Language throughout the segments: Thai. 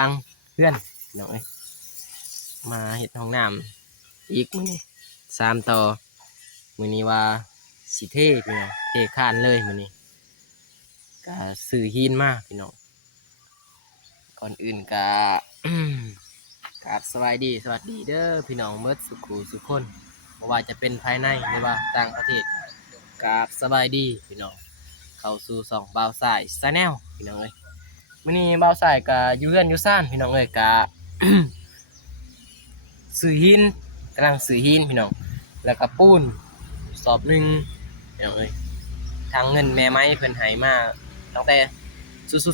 ลังเพื่อนน้องเอ้ยมาเฮ็ดห้องน้ำอีกมื้อนี้3 ต่อมื้อนี้ว่าสิเทพี่น้องเทคานเลยมื้อนี้ก็ซื้อหินมาพี่น้องก่อนอื่นก็ ครับสวัสดีเด้อพี่น้องเมิดสุขุสุขคนบ่ว่าจะเป็นภายในหรือว่าต่างประเทศครับสบายดีพี่น้องเข้าสู่ช่องบ่าวสายชาแนลพี่น้องเอ้ยมื้อนี้บ่าวสายก็อยู่เรือนอยู่ซ่านพี่น้องเอ้ยก็ ซื้อหินกำลังซื้อหินพี่น้องแล้วก็ปูนสอบหนึ่งพี่น้องเอ้ยทางเงินแม่ไม้เพิ่นให้มาตั้งแต่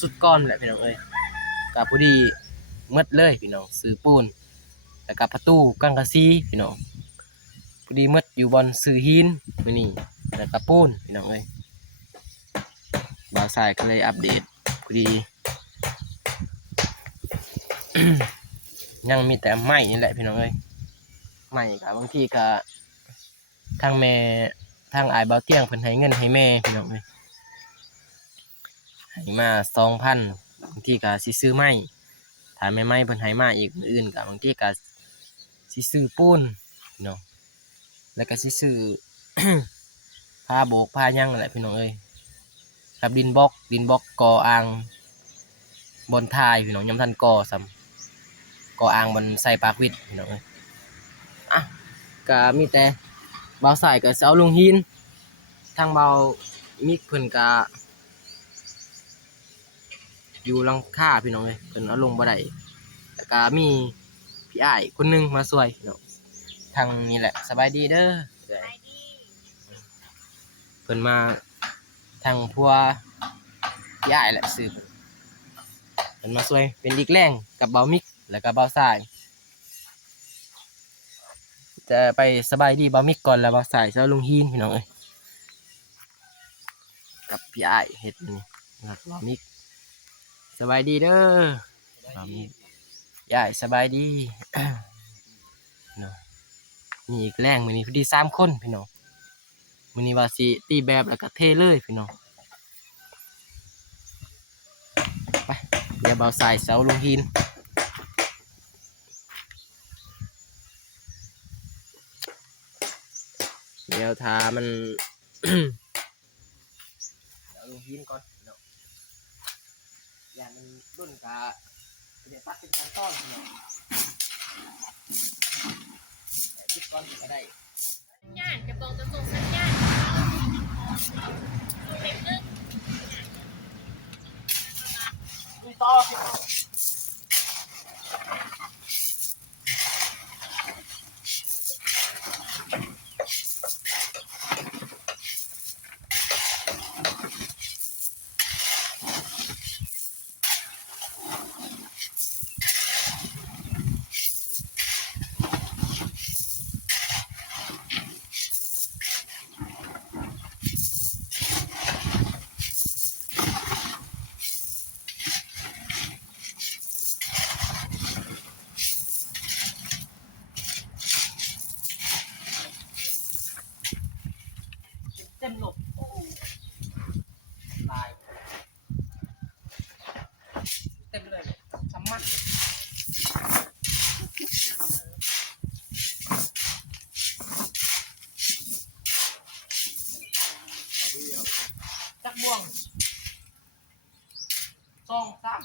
สุดๆก่อนแหละพี่น้องเอ้ยก็พอดีหมดเลยพี่น้องซื้อปูนแล้วก็ประตูกังกะซีพี่น้องพอดีหมดอยู่บอนซื้อหินมื้อนี้แล้วก็ปูนพี่น้องเอ้ยบ่าวสายก็เลยอัปเดตพอดี ยังมีแต่ไม้นี่แหละพี่น้องเอ้ยไม้ก็บางทีก็ทางแม่ทางอายเบาเตี้ยงเพิ่นให้เงินให้แม่พี่น้องเอ้ยให้มา 2,000 บางทีก็สิซื้อไม้ถ้าแม่ไม้เพิ่นให้มาอีกมื้ออื่นก็บางทีก็สิซื้อปูนพี่น้องแล้วก็สิซื้อ ผ้าโบกผ้าหยังนั่นแหละพี่น้องเอ้ยกับดินบล็อกก่ออ่างบนท้ายพี่น้องยังทันก่อซ้ำก่ออ่างบนใส่ปากวิดพี่น้องเอ้ยอ่ะก็มีแต่เบาสายก็สิเอาลงหินทางเบามิกเพิ่นก็อยู่หลังคาพี่น้องเอ้ยเพิ่นเอาลงบ่ได้แล้วก็มีพี่อ้ายคนนึงมาช่วยพี่น้องทางนี้แหละสบายดีเด้อเพิ่นมาทางพัวพี่อ้ายแหละซื้อเพิ่นมาช่วยเป็นอีกแรงกับเบามิกแล้วก็เบาสายจะไปสบายดีเบามิกก่อนแล้วเบาสายจะเอาลงหินพี่น้องเอ้ยกับพี่อ้ายเฮ็ดนี่นะครับเบามิกสบายดีเด้อเบามิกพี่อ้ายสบายดี เนาะมีอีกแรงมื้อนี้พอดี3 คนพี่น้องมื้อนี้ว่าสิตีแบบแล้วก็เทเลยพี่น้องไปเดี๋ยวเบาสายเสาลงหินเดี๋ยวทามัน เดี๋ยวลงหินก่อนเนาะอย่ามันรุ่นกะเดี๋ยวตัดเป็นขั้นตอนเนาะแต่คิดก่อนก็ได้สัญญาณจะบอกจะส่งสัญญาณส่งเล็กนึงต่อเต็มหลบตายเต็มเลยสำมันจักบ่วง2 3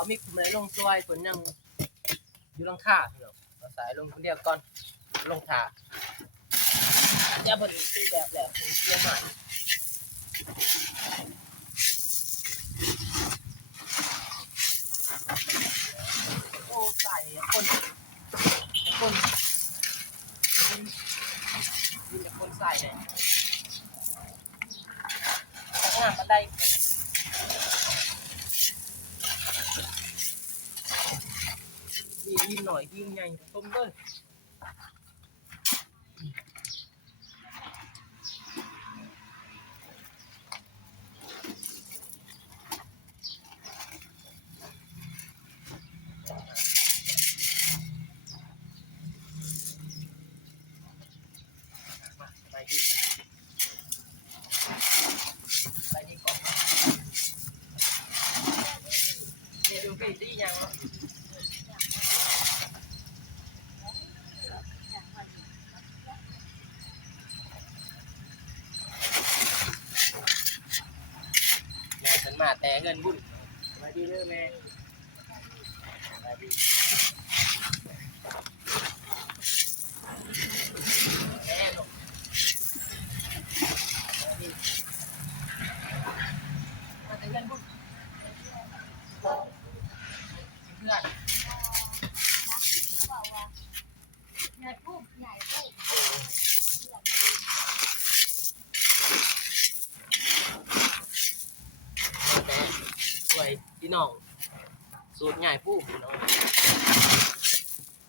เอามิกมาลงซอยคนยังอยู่ลังคาพี่น้องเอาสายลงคนเดียวก่อนลงขาจะบริสุทธิ์แบบแล้วเยี่ยมมากโอ้ใส่คนมีแต่คนใส่เลยข้างหน้าบันไดมียิงหน่อยยิงใหญ่ต้มเลยไปดีก่อนเนี่ยดูพี่ดียังเนาะแม่ฉันมาแต่เงินบุญมาดีเด้อแม่มาดีแม่ลูกมาดีมาแต่เงินบุญเพื่อน ใหญ่ปุ๊บใหญ่ปุ๊บ แต่สวยพี่น้องสูตรใหญ่ผู้พี่น้อง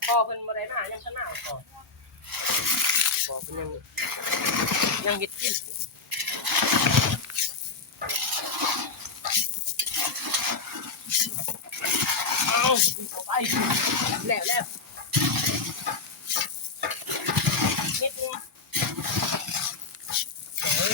พ่อเพิ่นบ่ได้มายังชนะพ่อเพิ่นยังเฮ็ดกินเอาเอาไปแล้วนิดนึงเฮ้ย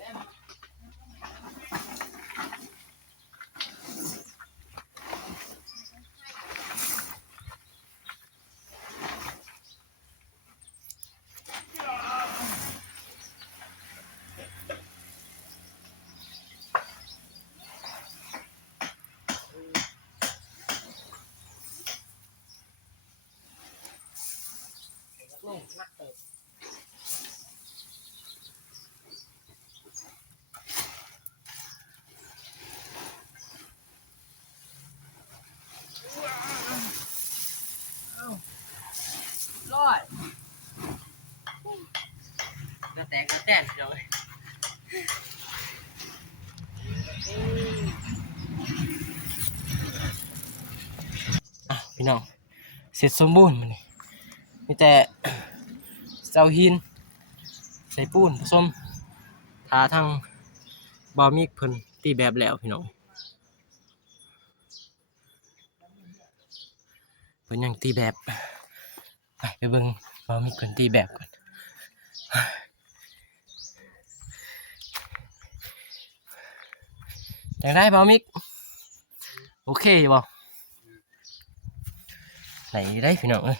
แล้ว นี่นักเตะร้อยกระแตกกระแตนพี่น้องเลยพี่น้องเสร็จสมบูรณ์มันนี่มีแต่เสาหิน ใส่ปูนผสมทาทั้งบอมิกเพิ่นตีแบบแล้วพี่น้องเพิ่นยังตีแบบไปเบิ่งบอมิกเพิ่นตีแบบก่อนจังได้บอมิกโอเคบ่ไหนได้พี่น้องเอ้ย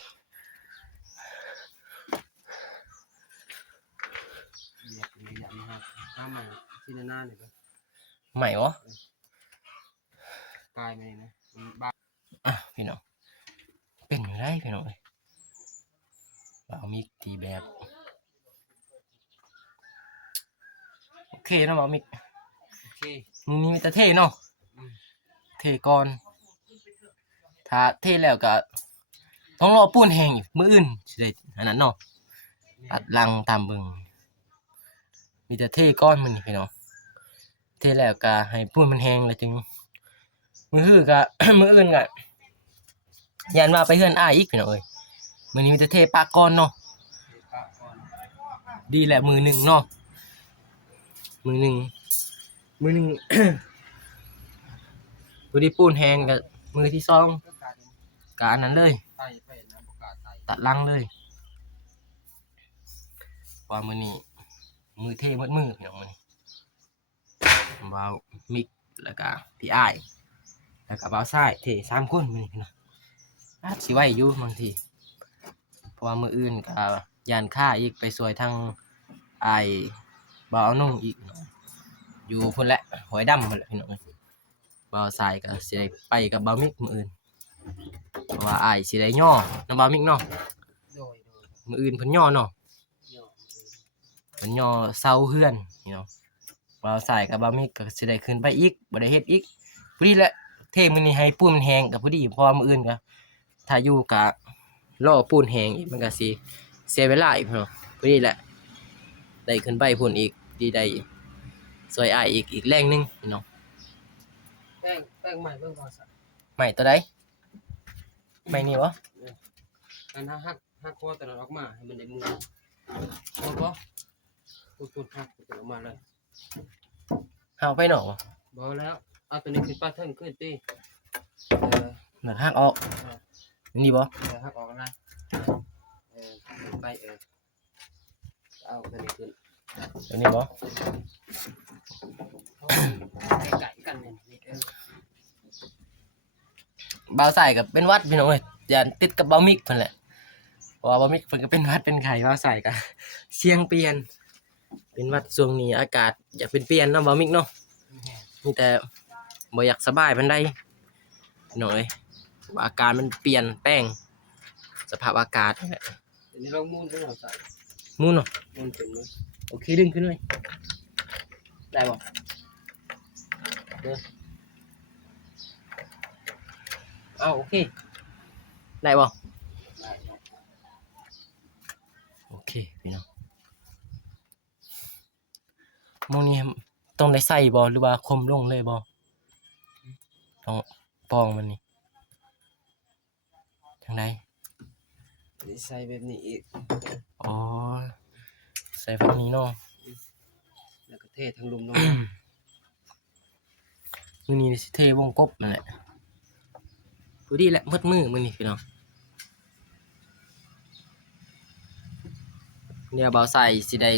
น้ำใหม่ที่หน้าเนี่ย ใหม่วะ กลายมานะบ้า อ่ะพี่น้องเป็นอยู่ได้พี่น้องเอ้ยบอมิกตีแบบโอเคนะบอมิก โอเค นี่มีแต่เท่เนาะเท่ก่อนถ้าเท่แล้วก็ต้องรอปูนแห้งอีกมื้ออื่นสิได้อันนั้นเนาะตัดรังตามเบิ่งมีแต่เท่ก้อนมันนี่พี่น้องเท่แล้วก็ให้ปูนมันแห้งแล้วจึงมื้อฮื้อก็ มื้ออื่นก็ยันว่าไปเฮือนอ้ายอีกพี่น้องเอ้ยมื้อนี้มีแต่เท่ปากก้อนเนาะ ปะก่อน ดีแหละมือหนึ่งเนาะมือหนึ่ง มือที่ปูนแห้งกับมือที่ซอง ก็การ กอันนั้นเลย ไต่ไปนะประกาศไต่ ตัดลังเลยพอมือนี้มือเท่มืดมือพี่น้องมือนี้บ่าวมิกแล้วก็พี่อ้ายแล้วก็บ่าวซ้ายเท่3คนมือนี้พี่น้องอาจสิไหวอยู่บางทีเพราะว่ามืออื่นก็ยานค่าอีกไปสวยทางอ้ายบ่าวเอานุ่งอีกเนาะอยู่พุ่นแหละหอยดำพุ่นแหละพี่น้องบ่าวซ้ายก็สิได้ไปกับบ่าวมิกมื้ออื่นเพราะว่าอ้ายสิได้ย่อนำบ่าวมิกเนาะ โดย มื้ออื่นเพิ่นย่อเนาะ ย่อ เพิ่นย่อเซาเฮือนพี่น้องบ่าวซ้ายกับบ่าวมิกก็สิได้ขึ้นไปอีกบ่ได้เฮ็ดอีกพอดีแหละเทมื้อนี้ให้ปูนมันแห้งก็พอดีเพราะว่ามื้ออื่นก็ถ้าอยู่ก็รอปูนแห้งอีกมันก็สิเสียเวลาอีกพี่น้องพอดีแหละได้ขึ้นไปพุ่นอีกดีได้ซอยอ้ายอีกแรงหนึงพี่น้อง แป้งใหม่เบิ่งก่อนสัก ไม้ตัวใดไม้นี่บ่ อันหักคอแต่ละออกมาให้มันได้มือพอปะพูดหักแต่ออกมาเลย เฮาไปเนาะ บอกแล้วเอาตัวนี้ขึ้นป้าเทิงขึ้นตีมันหักออกนี่บ่ หักออกนะไปเอาตัวนี้ขึ้น ตัวนี้บ่ ไก่กันเนี่ย บ่าวใส่กับเป็นหวัดพี่น้องเอ้ยอย่าติดกับบ่าวมิกเพิ่นแหละเพราะว่าบ่าวมิกเพิ่นก็เป็นหวัดเป็นไข้บ่าวใส่ก็เสียงเปลี่ยนเป็นหวัดช่วงนี้อากาศอยากเป็นเปลี่ยนเนาะบ่าวมิกเนาะมีแต่บ่อยากสบายปานใดพี่น้องเอ้ยว่าอาการมันเปลี่ยนแปลงสภาพอากาศนี่แหละ อันนี้เรามูนเพิ่งเอาใส่ มูนเนาะ มูนเป็นไหม โอเคดึงขึ้นเลยได้บ่เอาโอเคได้บ่โอเคพี่น้องหมื้นี้ต้องได้ใส่บ่หรือว่าคมลงเลยบ่ต้องปองมันนี่จังได นี่ใส่แบบนี้อีก อ๋อใส่ฝั่งนี้เนาะ แล้วก็เททั้งลุมลง มื้อนี้สิเทวงกบนั่นแหละพอดีแหละมืดมือมื้อนี้พี่น้องเดี๋ยวเบาใส่สิได้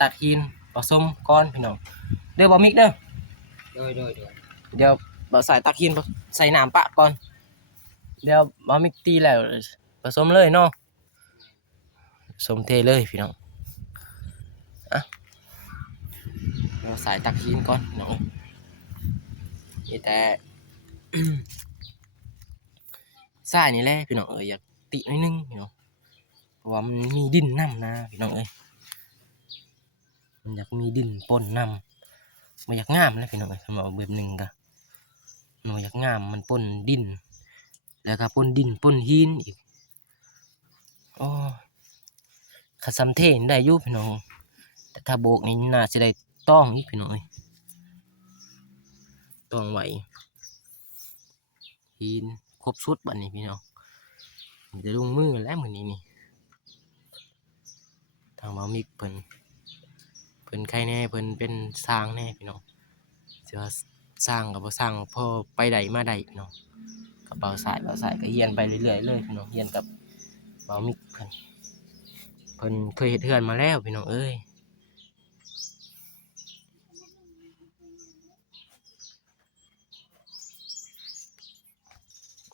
ตัดหินผสมก่อนพี่น้องเดี๋ยวบ่มิกเด้อ โดย เดี๋ยวเบาใส่ตักหินใส่น้ำปะก่อนเดี๋ยวบ่มิกตีแล้วผสมเลยเนาะผสมเทเลยพี่น้องอ่ะเดี๋ยวใส่ตักหินก่อนพี่น้องนี่แต่ ทรายนี่แหละพี่น้องอยากติหน่อยนึงพี่น้องเพราะว่ามันมีดินน้ำนะพี่น้องมันอยากมีดินปนน้ำมันอยากงามเลยพี่น้องสำหรับแบบหนึ่งก็มันอยากงามมันปนดินแล้วก็ปนดินปนหินอีกโอ้ขัดสำเทนได้อยู่พี่น้องแต่ถ้าโบกนี่น่าจะได้ต้องอีกพี่น้องต้องไหวหินครบชุดบัดนี้พี่น้องจะลงมือแล้วมื้อนี้นี่ทางบ่าวมิกเพิ่น พิ่นใครแน่เพิ่นเป็นสร้างแน่พี่น้องสิว่าสร้างกับบ่สร้างพอไปได้มาได้พี่น้องกับเบาสายก็เฮียนไปเรื่อยๆเลยพี่น้องเฮียนกับเบามิกเพิ่นเคยเฮ็ดเฮือนมาแล้วพี่น้องเอ้ย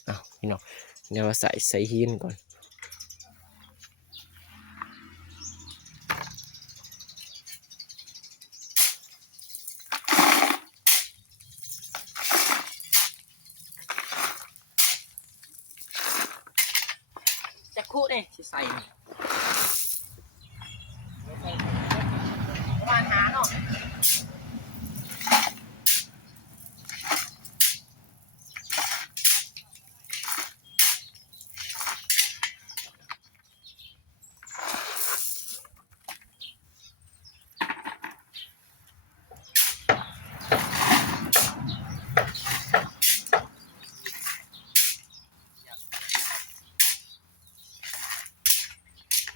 อ้าวพี่น้องเดี๋ยวใส่หินก่อนจะคู่นี่สิใส่ประมาณหาเนาะ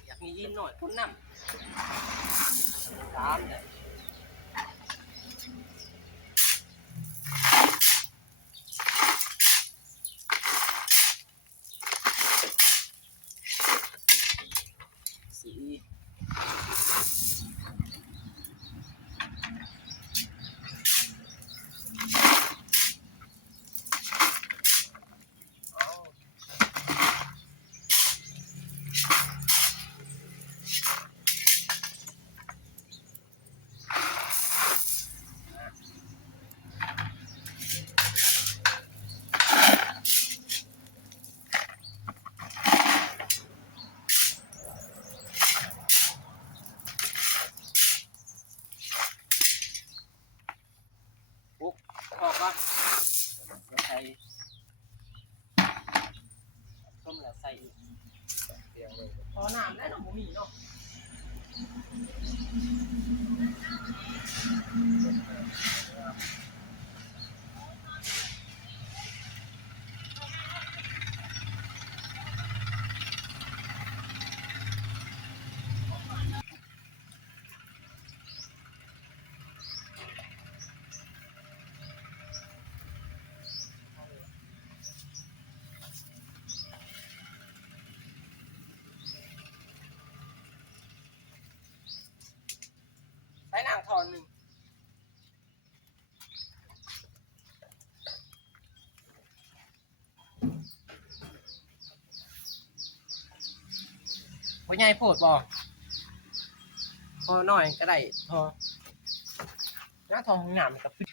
อยากมียินหน่อยพุ่นน้ำตามเลยสี ปุ๊บออกก่อนแล้วใส่ต้มแล้วใส่อีกพอน้ำแล้วเนาะบ่มีเนาะใส่น้ำทอนหนึ่งบ่ใหญ่โพดบ่พอน้อยก็ได้พอน้ำทองของน้ำกับปิด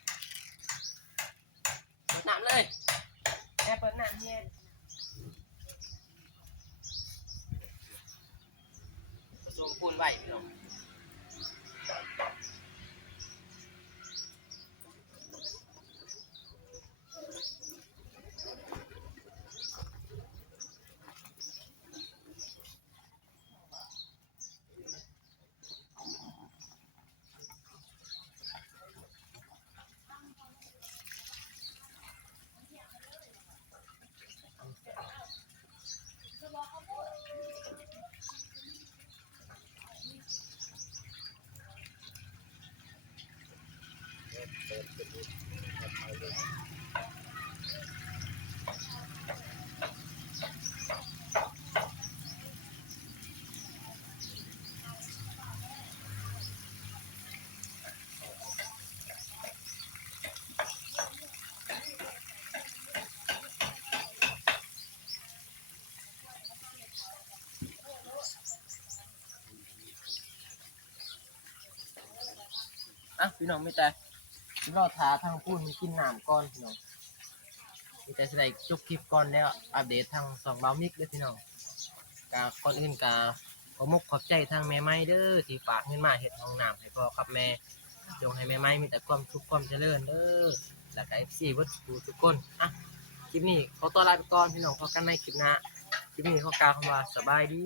เปิดน้ำเลยแม่เปิดน้ำเย็นผสมปูนไว้พี่น้องอ่ะพี่น้องไม่แต่รอทาทางปูนมีกินน้ำก่อนพี่น้องมีแต่จะได้จบคลิปก่อนแล้วอัปเดตทางสองบาวมิกด้วยพี่น้องกาก่อนอื่นกาขอมกขอบใจทางแม่ไม้เด้อที่ฝากเงินมาเฮ็ดห้องน้ำให้พ่อกับแม่จงให้แม่ไม้มีแต่ความสุขความเจริญเด้อแล้วก็ FC เบิดทุกคนอ่ะคลิปนี้ขอตัวลาไปก่อนพี่น้องพบกันในคลิปหน้าคลิปนี้ขอกล่าวคำว่าสบายดี